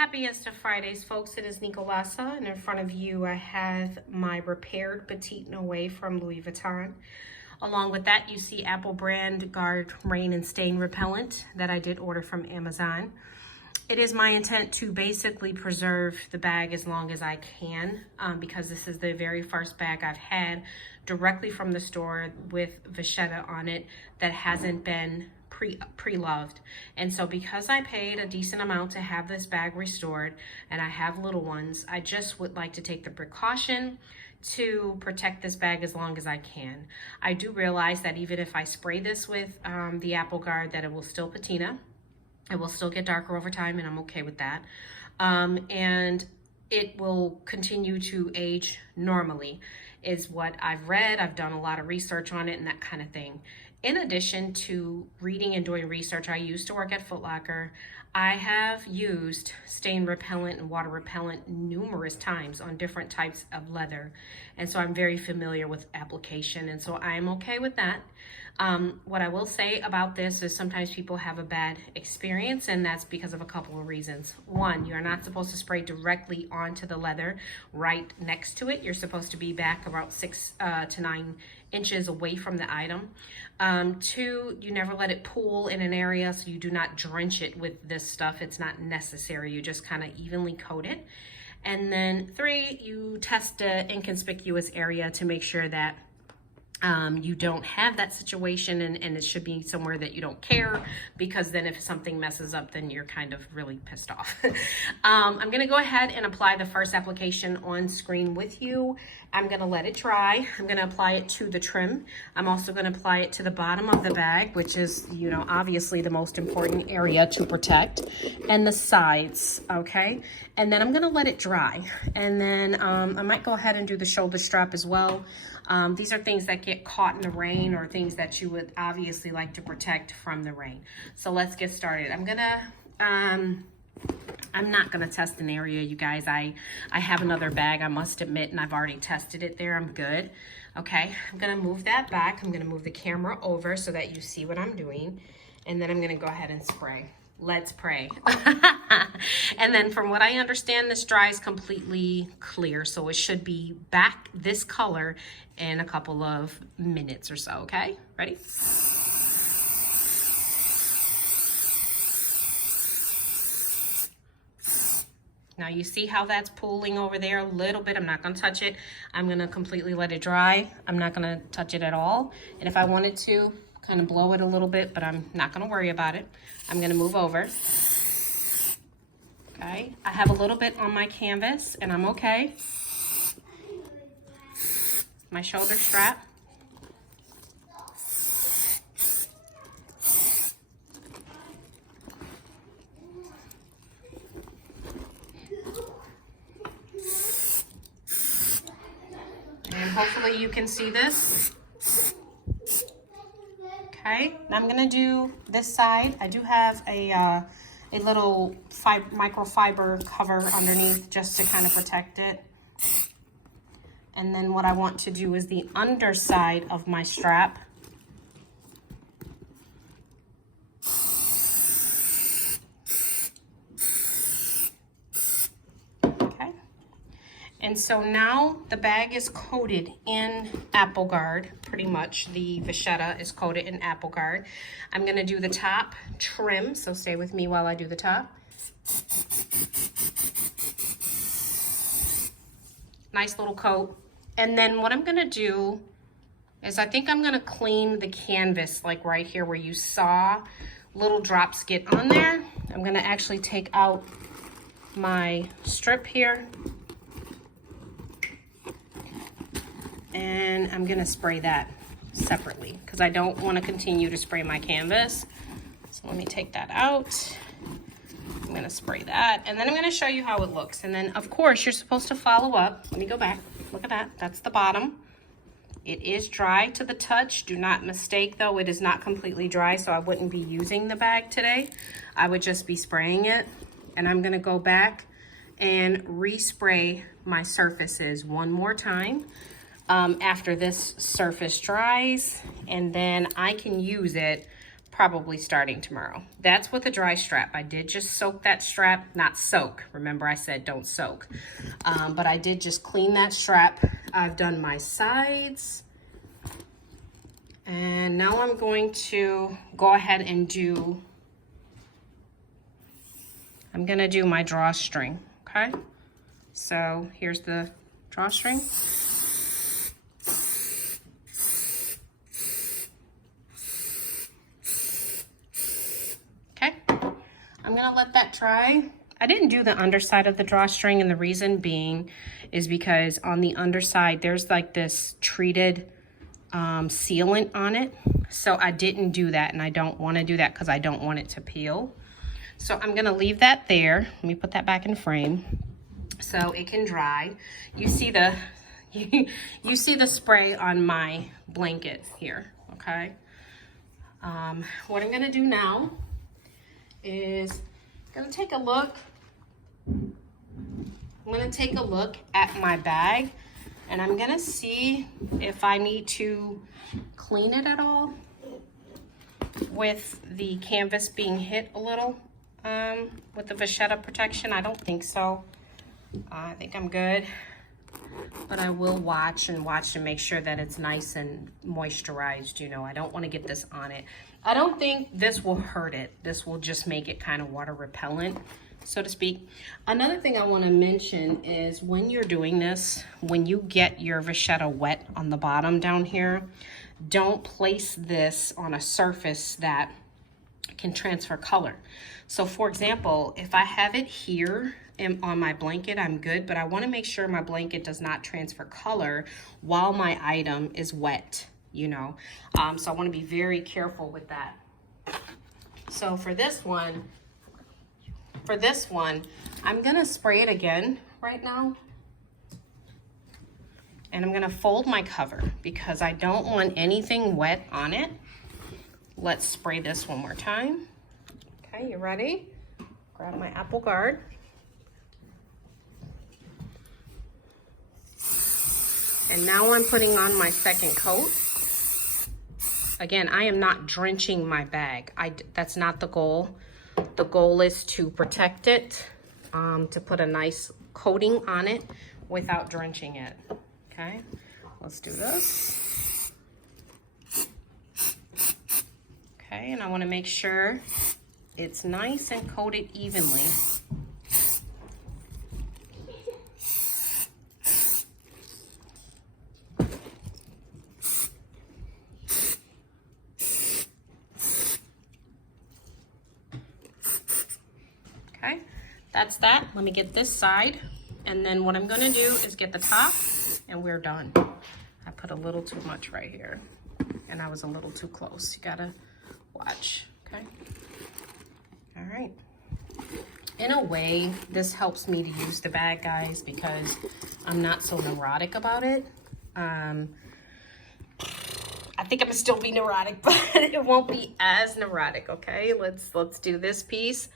Happiest of Fridays, folks. It is Nicolasa, and in front of you I have my repaired Petite Noe from Louis Vuitton. Along with that, you see Apple brand Guarde rain and stain repellent that I did order from Amazon. It is my intent to basically preserve the bag as long as I can because this is the very first bag I've had directly from the store with vachetta on it that hasn't been pre-loved. And so because I paid a decent amount to have this bag restored and I have little ones, I just would like to take the precaution to protect this bag as long as I can. I do realize that even if I spray this with the Apple Guard, that it will still patina. It will still get darker over time, and I'm okay with that. And it will continue to age normally, is what I've read. I've done a lot of research on it and that kind of thing. In addition to reading and doing research, I used to work at Foot Locker. I have used stain repellent and water repellent numerous times on different types of leather. And so I'm very familiar with application, and so I'm okay with that. What I will say about this is sometimes people have a bad experience, and that's because of a couple of reasons. One, you're not supposed to spray directly onto the leather right next to it. You're supposed to be back about 6 to 9 inches away from the item. Two, you never let it pool in an area, so you do not drench it with this stuff. It's not necessary. You just kind of evenly coat it. And then 3, you test the inconspicuous area to make sure that you don't have that situation, and it should be somewhere that you don't care, because then if something messes up, then you're kind of really pissed off. I'm gonna go ahead and apply the first application on screen with you. I'm gonna let it dry. I'm gonna apply it to the trim. I'm also gonna apply it to the bottom of the bag, which is, you know, obviously the most important area to protect, and the sides, okay? And then I'm gonna let it dry. And then I might go ahead and do the shoulder strap as well. These are things that get caught in the rain, or things that you would obviously like to protect from the rain. So let's get started. I'm not gonna test an area, you guys. I have another bag, I must admit, and I've already tested it there. I'm good. Okay, I'm gonna move that back. I'm gonna move the camera over so that you see what I'm doing. And then I'm gonna go ahead and spray. Let's pray. And then from what I understand, this dries completely clear, so it should be back this color in a couple of minutes or so, okay? Ready? Now you see how that's pooling over there a little bit. I'm not gonna touch it. I'm gonna completely let it dry. I'm not gonna touch it at all. And if I wanted to, kind of blow it a little bit, but I'm not gonna worry about it. I'm gonna move over. Okay, I have a little bit on my canvas and I'm okay. My shoulder strap. And hopefully you can see this. Okay, now I'm gonna do this side. I do have a little microfiber cover underneath just to kind of protect it. And then what I want to do is the underside of my strap. Okay. And so now the bag is coated in Apple Guard, pretty much. The vachetta is coated in Apple Guard. I'm gonna do the top trim, so stay with me while I do the top. Nice little coat. And then what I'm gonna do is I think I'm gonna clean the canvas, like right here where you saw little drops get on there. I'm gonna actually take out my strip here. And I'm gonna spray that separately because I don't want to continue to spray my canvas. So let me take that out. I'm gonna spray that, and then I'm gonna show you how it looks. And then of course you're supposed to follow up. Let me go back. Look at that. That's the bottom. It is dry to the touch. Do not mistake though, it is not completely dry, so I wouldn't be using the bag today. I would just be spraying it. And I'm gonna go back and respray my surfaces one more time. After this surface dries, and then I can use it probably starting tomorrow. That's with a dry strap. I did just soak that strap, not soak. Remember I said don't soak. But I did just clean that strap. I've done my sides. And now I'm going to go ahead and do, I'm gonna do my drawstring, okay? So here's the drawstring. Okay, I'm gonna let that dry. I didn't do the underside of the drawstring, and the reason being is because on the underside, there's like this treated sealant on it. So I didn't do that, and I don't wanna do that because I don't want it to peel. So I'm gonna leave that there. Let me put that back in frame so it can dry. You see the you see the spray on my blanket here, okay? What I'm gonna do now is I'm gonna take a look. I'm gonna take a look at my bag, and I'm gonna see if I need to clean it at all with the canvas being hit a little with the vachetta protection. I don't think so. I think I'm good, but I will watch and make sure that it's nice and moisturized. You know, I don't want to get this on it. I don't think this will hurt it. This will just make it kind of water repellent, so to speak. Another thing I want to mention is when you're doing this, when you get your vachetta wet on the bottom down here, don't place this on a surface that can transfer color. So for example, if I have it here on my blanket, I'm good, but I want to make sure my blanket does not transfer color while my item is wet, you know. So I want to be very careful with that. So for this one, I'm gonna spray it again right now. And I'm gonna fold my cover because I don't want anything wet on it. Let's spray this one more time. Okay, you ready? Grab my Apple Guard. And now I'm putting on my second coat. Again, I am not drenching my bag. That's not the goal. The goal is to protect it, to put a nice coating on it without drenching it. Okay, let's do this. Okay, and I want to make sure it's nice and coated evenly. Okay, that's that. Let me get this side. And then what I'm gonna do is get the top, and we're done. I put a little too much right here, and I was a little too close. You gotta watch, okay? All right. In a way, this helps me to use the bag, guys, because I'm not so neurotic about it. I think I'm gonna still be neurotic, but it won't be as neurotic, okay? Let's do this piece.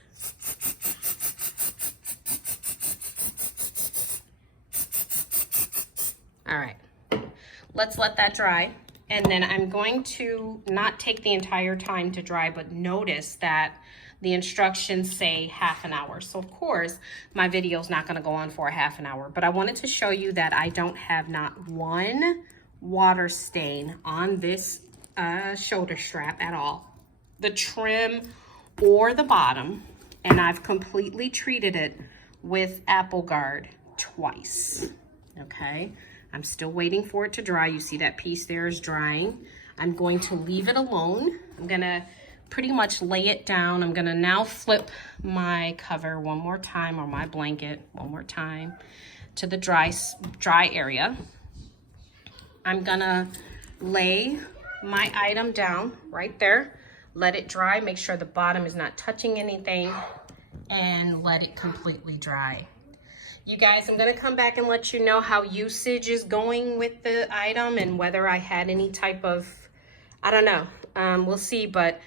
All right, let's let that dry. And then I'm going to not take the entire time to dry, but notice that the instructions say half an hour. So of course, my video is not gonna go on for a half an hour, but I wanted to show you that I don't have not one water stain on this shoulder strap at all, the trim or the bottom, and I've completely treated it with Apple Guard twice, okay? I'm still waiting for it to dry. You see that piece there is drying. I'm going to leave it alone. I'm gonna pretty much lay it down. I'm gonna now flip my cover one more time, or my blanket one more time, to the dry area. I'm gonna lay my item down right there, let it dry, make sure the bottom is not touching anything, and let it completely dry. You guys, I'm gonna come back and let you know how usage is going with the item and whether I had any type of, I don't know, we'll see. But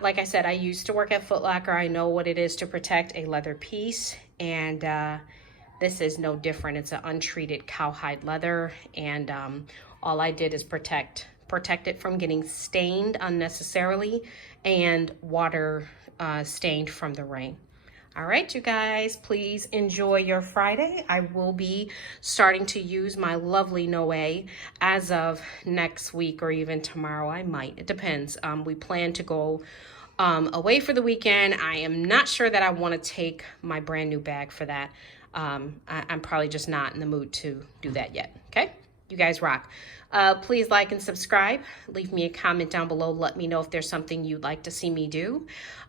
like I said, I used to work at Foot Locker. I know what it is to protect a leather piece, and this is no different. It's an untreated cowhide leather, and all I did is protect it from getting stained unnecessarily and water stained from the rain. All right, you guys, please enjoy your Friday. I will be starting to use my lovely Noe as of next week, or even tomorrow. I might, it depends. We plan to go away for the weekend. I am not sure that I want to take my brand new bag for that. I'm probably just not in the mood to do that yet. Okay, you guys rock. Please like and subscribe. Leave me a comment down below. Let me know if there's something you'd like to see me do.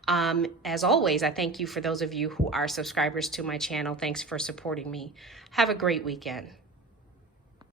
As always, I thank you for those of you who are subscribers to my channel. Thanks for supporting me. Have a great weekend.